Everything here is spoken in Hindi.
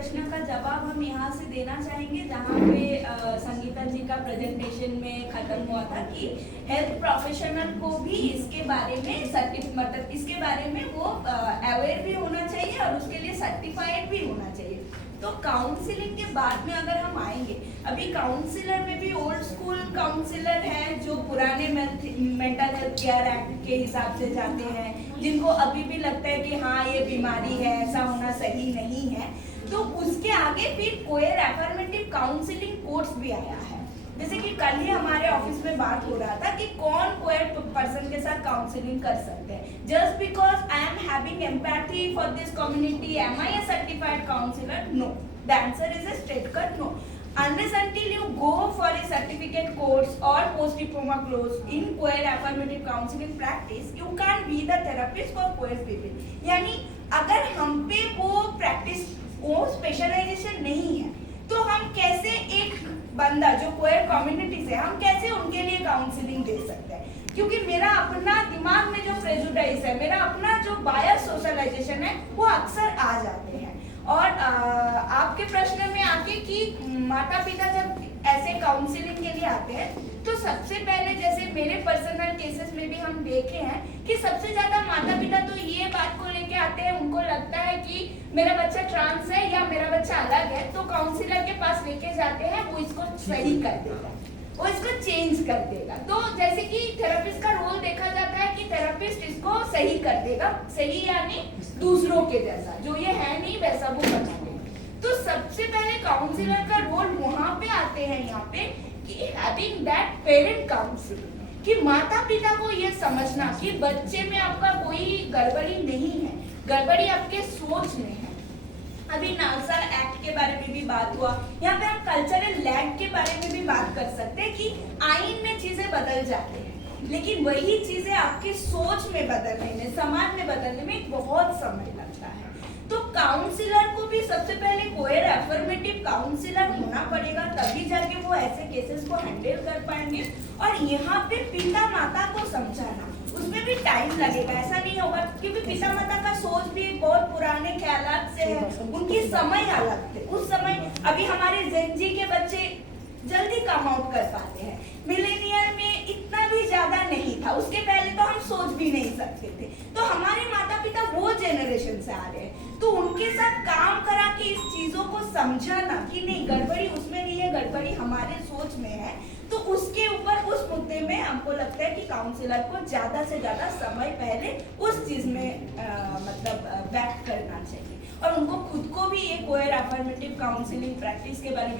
प्रश्न का जवाब हम यहाँ से देना चाहेंगे जहाँ पे संगीता जी का प्रेजेंटेशन में खत्म हुआ था कि हेल्थ प्रोफेशनल को भी इसके बारे में मतलब इसके बारे में वो अवेयर भी होना चाहिए और उसके लिए सर्टिफाइड भी होना चाहिए। तो काउंसलिंग के बाद में अगर हम आएंगे, अभी काउंसलर में भी ओल्ड स्कूल काउंसलर है जो पुराने मेंटल हेल्थ केयर एक्ट के हिसाब से जाते हैं, जिनको अभी भी लगता है कि हाँ ये बीमारी है, ऐसा होना सही नहीं है। तो उसके आगे फिर कोयर एफर्मेटिव काउंसलिंग कोर्स भी आया है। जैसे कि कल ही हमारे ऑफिस में बात हो रहा था कि कौन कोयर पर्सन के साथ काउंसलिंग कर सकते हैं। Just because I am having empathy for this community, am I a certified counsellor? No, the answer is a straight cut no. Unless until you go for a certificate course or post diploma course in queer affirmative counseling practice, you can't be the therapist for queer people. यानी अगर हम पे वो प्रैक्टिस, वो स्पेशलाइजेशन नहीं है, तो हम कैसे एक बंदा जो क्वेयर कम्युनिटी से, हम कैसे उनके लिए काउंसलिंग दे सकते हैं? क्योंकि मेरा अपना दिमाग में जो प्रेजुडाइज है, मेरा अपना जो बायस सोशलाइजेशन है, वो अक्सर आ जाते हैं। और आपके प्रश्न में आके कि माता पिता जब ऐसे काउंसलिंग के लिए आते हैं, तो सबसे पहले जैसे मेरे पर्सनल केसेस में भी हम देखे हैं कि सबसे ज्यादा माता पिता तो ये बात को लेके आते हैं, उनको लगता है कि मेरा बच्चा ट्रांस है या मेरा बच्चा अलग है, तो काउंसलर के पास लेके जाते हैं, वो इसको सही कर देगा, वो इसको चेंज कर देगा। तो जैसे कि थेरेपिस्ट का रोल देखा जाता है कि थेरेपिस्ट इसको सही कर देगा, सही यानी दूसरों के जैसा, जो ये है नहीं वैसा वो बना देगा। तो सबसे पहले काउंसलर का रोल वहां पे आते हैं, यहाँ पे कि हैविंग दैट पेरेंट काउंसलिंग, कि माता पिता को ये समझना कि बच्चे में आपका कोई गड़बड़ी नहीं है, गड़बड़ी आपके सोच में है। अभी नालसा एक्ट के बारे में भी बात हुआ, यहाँ पे हम कल्चरल लैग के बारे में भी बात कर सकते हैं कि आइन में चीजें बदल जाती हैं, लेकिन वही चीजें आपकी सोच में बदलने में, समाज में बदलने में बहुत समय लगता है। तो काउंसलर को भी सबसे पहले कोयर एफर्मेटिव काउंसलर होना पड़ेगा, तभी जाके वो ऐसे केसेस को हैंडल कर पाएंगे। और यहाँ पे पिता माता को समझाना, उसमें भी टाइम लगेगा, ऐसा नहीं होगा, क्योंकि पिता माता का सोच भी बहुत पुराने ख्यालात से है, उनकी समय अलग थे। उस समय अभी हमारे जेनजी के बच्चे जल्दी कम आउट कर पाते हैं, मिलेनियल में इतना भी ज्यादा नहीं था, उसके पहले तो हम सोच भी नहीं सकते थे। तो हमारे माता पिता वो जेनरेशन से आ रहे हैं, तो उनके साथ काम करा के इस चीजों को समझाना कि नहीं गड़बड़ी उसमें नहीं है, गड़बड़ी हमारे सोच में है, तो उसके ऊपर उस मुद्दे में हमको लगता है कि काउंसलर को ज्यादा से ज्यादा समय पहले उस चीज में मतलब बैक करना चाहिए, और उनको खुद को भी ये कोयर एफर्मेटिव काउंसलिंग प्रैक्टिस के बारे में